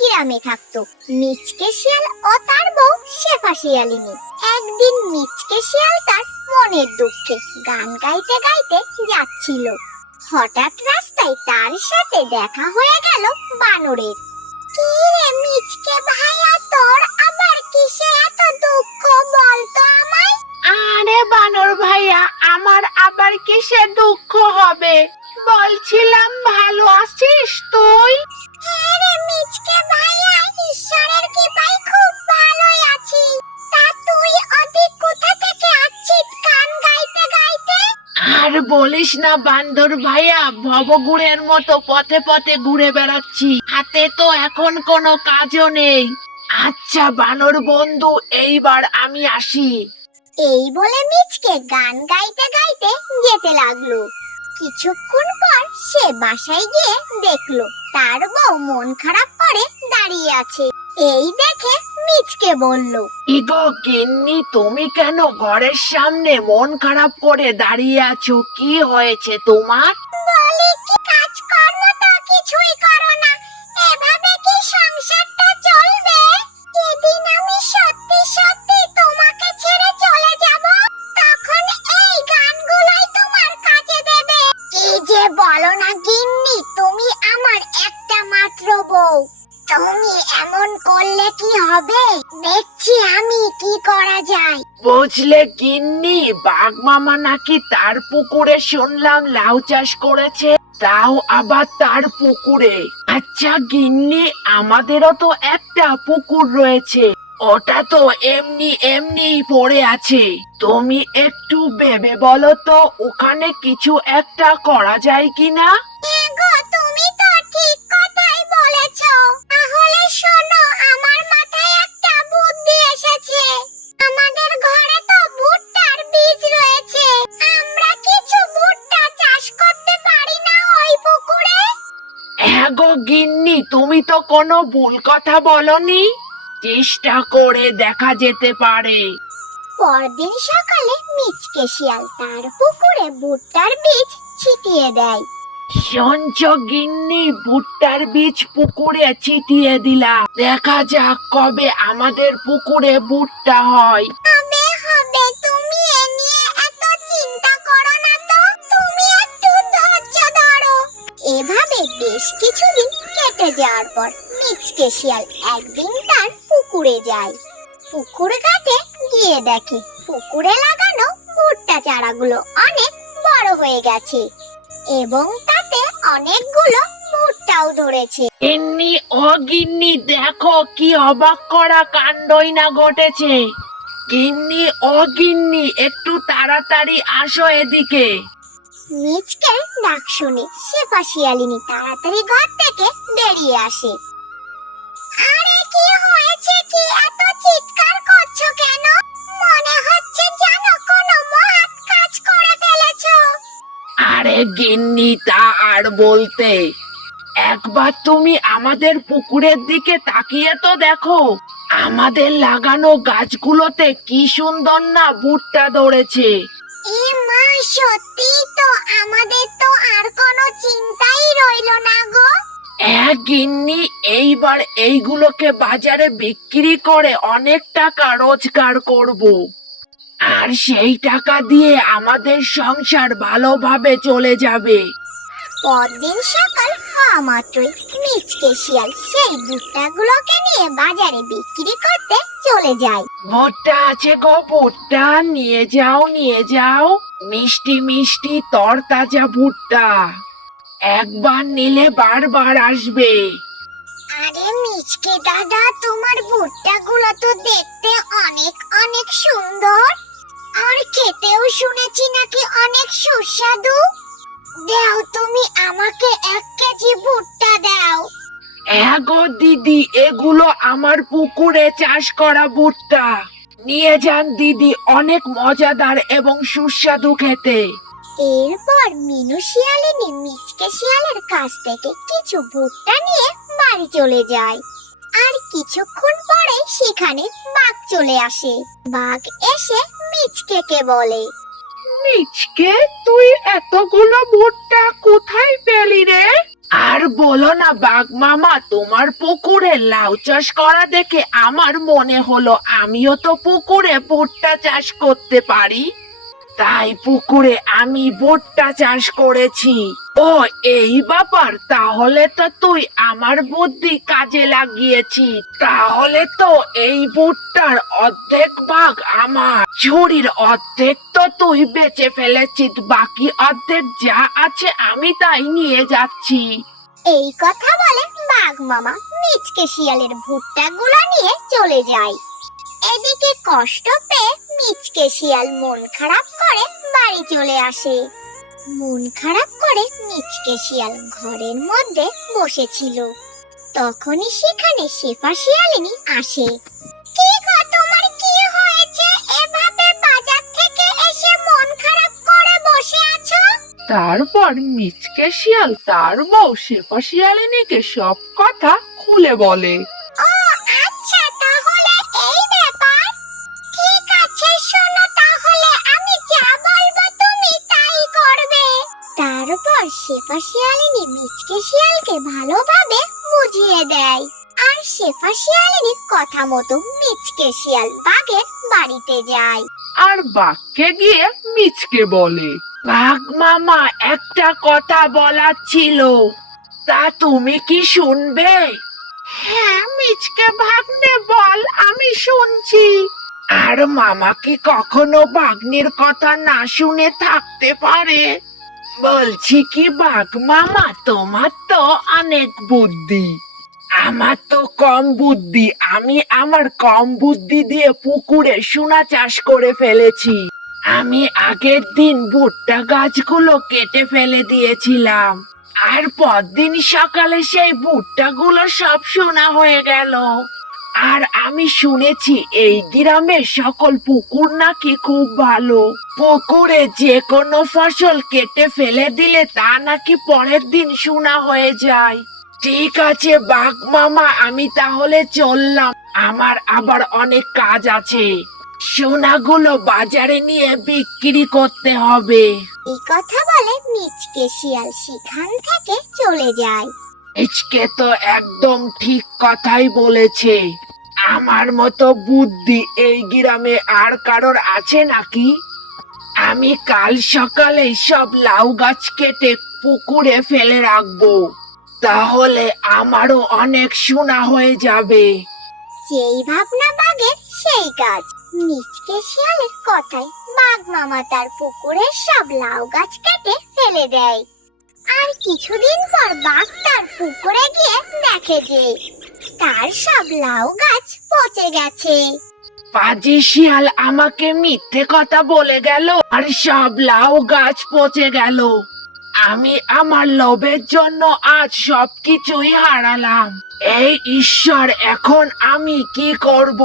গ্রামে থাকতো। মিচকে শিয়াল ও তার বউ শেফা শিয়ালিনী। একদিন মিচকে শিয়াল তার মনের দুঃখে গান গাইতে গাইতে যাচ্ছিল। হঠাৎ রাস্তায় তার সাথে দেখা হয়ে গেল বানরের। কি রে মিচকে ভাইয়া, তোর আবার কিসে এত দুঃখ? বলতো আমায়। আরে বানর ভাইয়া, আমার আবার কিসে দুঃখ হবে? বলছিলাম ভালো আছিস তুই? মিচকে ভাইয়া ঈশ্বরের কৃপায় খুব ভালোই আছি। তা তুই অধিক কোথা থেকে আসছিস গান গাইতে গাইতে? আর বলিস না বান্দর ভাইয়া ভবগুড়ের মতো পথে পথে ঘুরে বেড়াচ্ছি। হাতে তো এখন কোনো কাজও নেই। আচ্ছা বানর বন্ধু এইবার আমি আসি। এই বলে মিচকে গান গাইতে গাইতে যেতে লাগল। কিছুক্ষণ পর সে বাসায় গিয়ে দেখল তার বউ মন খারাপ করে দাঁড়িয়ে আছে। এই দেখে মিচকে বলল ইগো গিন্নি তুমি কেন ঘরের সামনে মন খারাপ করে দাঁড়িয়ে আছো? কি হয়েছে তোমার? বলি কি কাজ করব তো কিছুই কি করা যায়? বুঝলে গিন্নি বাঘ মামা নাকি তার পুকুরে শুনলাম লাউ চাষ করেছে তাও আবার তার পুকুরে। আচ্ছা গিন্নি আমাদেরও তো একটা পুকুর রয়েছে ওটা তো এমনি এমনি পড়ে আছে। তুমি একটু ভেবে বলো তো ওখানে কিছু একটা করা যায় কিনা? তুমি তো ঠিক কথাই বলেছ। গিন্নি তুমি তো কোনো ভুল কথা বলনি। চেষ্টা করে দেখা যেতে পারে। পরদিন সকালে মিচকে শিয়াল তার পুকুরে ভুট্টার বীজ ছিটিয়ে দেয়। সঞ্চ গিন্নি ভুট্টার বীজ পুকুরে ছিটিয়ে দিলাম। দেখা যাক কবে আমাদের পুকুরে ভুট্টা হয়। বেশ কিছুদিন কেটে যাওয়ার পর মিচকে শিয়াল একদিন তার পুকুরে যায়। পুকুর ঘাটে গিয়ে দেখে পুকুরে লাগানো ভুট্টা চারাগুলো অনেক বড় হয়ে গেছে এবং তাতে অনেকগুলো ভুট্টাও ধরেছে। গিন্নি ও গিন্নি দেখো কি অবাক করা কাণ্ডই না ঘটেছে। গিন্নি ও গিন্নি একটু তাড়াতাড়ি আসো এদিকে। মিচকে ডাক শুনে শেফা শিয়ালিনী তাড়াতাড়ি ঘর থেকে বেরিয়ে আসে। আরে কি হয়েছে? কি এত চিৎকার করছ কেন? মনে হচ্ছে জানো কোনো মহৎ কাজ করে ফেলেছো। আরে গিন্নি, তা আর বলতে। একবার তুমি আমাদের পুকুরের দিকে তাকিয়ে তো দেখো, আমাদের লাগানো গাছগুলোতে কি সুন্দর না ভুট্টা ধরেছে। এ মা সত্যি তো আমাদের তো আর কোনো চিন্তাই রইল না গো। এক গিন্নি এইবার এইগুলোকে বাজারে বিক্রি করে অনেক টাকা রোজগার করব। আর সেই টাকা দিয়ে আমাদের সংসার ভালোভাবে চলে যাবে। পরদিন সকাল হওয়া মাত্রই মিচকে শিয়াল সেই ভুট্টাগুলোকে নিয়ে বাজারে বিক্রি করতে চলে যায় ভুট্টা আছে গো ভুট্টা। নিয়ে যাও নিয়ে যাও। মিষ্টি মিষ্টি তরতাজা ভুট্টা। একবার নিলে বারবার আসবে। আরে মিচকে দাদা তোমার ভুট্টাগুলো তো দেখতে অনেক অনেক সুন্দর। আর খেতেও শুনেছি নাকি অনেক সুস্বাদু। দাও তুমি আমাকে এক কেজি ভুট্টা দাও। এগো দিদি এগুলো আমার পুকুরে চাষ করা ভুট্টা। নিয়ে যান দিদি অনেক মজাদার এবং সুস্বাদু খেতে। এরপর মিনু শিয়ালিনী মিচকে শিয়ালের কাছ থেকে কিছু ভুট্টা নিয়ে বাড়ি চলে যায়। আর কিছুক্ষণ পরে সেখানে বাঘ চলে আসে। বাঘ এসে মিচকেকে বলে মিচকে তুই এতগুলো ভুট্টা কোথায় বলো না বাঘ মামা, তোমার পুকুরে লাউ চাষ করা দেখে আমার মনে হলো আমিও তো পুকুরে ভুট্টা চাষ করতে পারি। তাই পুকুরে আমি ভুট্টা চাষ করেছি। ও, এই ব্যাপার, তাহলে তো তুই আমার বুদ্ধি কাজে লাগিয়েছি। তাহলে তো এই ভুট্টার অর্ধেক ভাগ আমার। ঝুড়ির অর্ধেক তো তুই বেচে ফেলেছিস, বাকি অর্ধেক যা আছে আমি তাই নিয়ে যাচ্ছি। এই কথা বলে বাঘ মামা মিচকে শিয়ালের ভুট্টা গুলো নিয়ে চলে যায়। এদিকে কষ্ট পেয়ে মিচকে শিয়াল মন খারাপ করে বাড়ি চলে আসে। মন খারাপ করে মিচকে শিয়াল ঘরের মধ্যে বসেছিল। তখনই সেখানে শেফা শিয়ালিনী আসে। তারপর মিচকে শিয়াল তার বউ শেফা শিয়ালিনীকে সব কথা খুলে বলে। ও আচ্ছা তাহলে এই ব্যাপার। ঠিক আছে শোনো তাহলে আমি যা বলব তুমি তাই করবে। তারপর শেফা শিয়ালিনী মিচকে শিয়ালকে ভালোভাবে বুঝিয়ে দেয়। আর শেফা শিয়ালিনীর কথা মতো মিচকে শিয়াল বাঘের বাড়িতে যায়। আর বাঘকে গিয়ে মিচকে বলে। বাঘ মামা একটা কথা বলার ছিল। তা তুমি কি শুনবে? হ্যাঁ মিচকে ভাগ্নে বল আমি শুনছি। আর মামা কি কখনো ভাগ্নির কথা না শুনে থাকতে পারে? বলছি কি বাঘ মামা তোমার তো অনেক বুদ্ধি। আমার তো কম বুদ্ধি আমি আমার কম বুদ্ধি দিয়ে পুকুরে সোনা চাষ করে ফেলেছি। আমি আগের দিন ভুট্টা গাছগুলো কেটে ফেলে দিয়েছিলাম। আর পরদিন সকালে সেই ভুট্টাগুলো সব সোনা হয়ে গেল। আর আমি শুনেছি এই গ্রামের সকল পুকুর নাকি খুব ভালো। পুকুরে যে কোনো ফসল কেটে ফেলে দিলে তা নাকি পরের দিন সোনা হয়ে যায়। ঠিক আছে, বাঘ মামা, আমি তাহলে চললাম। আমার আবার অনেক কাজ আছে। সোনাগুলো বাজারে নিয়ে বিক্রি করতে হবে। এই কথা বলে মিচকে শিয়াল সেখান থেকে চলে যায়। ইচকে তো একদম ঠিক কথাই বলেছে। আমার মতো বুদ্ধি এই গ্রামে আর কারোর আছে নাকি? আমি কাল সকালে সব লাউ গাছ কেটে পুকুরে ফেলে রাখব। তাহলে আমারও অনেক সোনা হয়ে যাবে। যেই ভাবনা বাঘের সেই কাজ মিচকে শিয়ালের কথায় বাঘ মামা তার পুকুরের সব লাউ গাছ কেটে ফেলে দেয়। আর কিছুদিন পর বাঘ তার পুকুরে গিয়ে দেখে যে তার সব লাউ গাছ পচে গেছে। পাজি শিয়াল আমাকে মিথ্যে কথা বলে গেল, আর সব লাউ গাছ পচে গেল। আমি আমার লোভের জন্য আজ সবকিছুই হারালাম। এই ঈশ্বর, এখন আমি কি করব?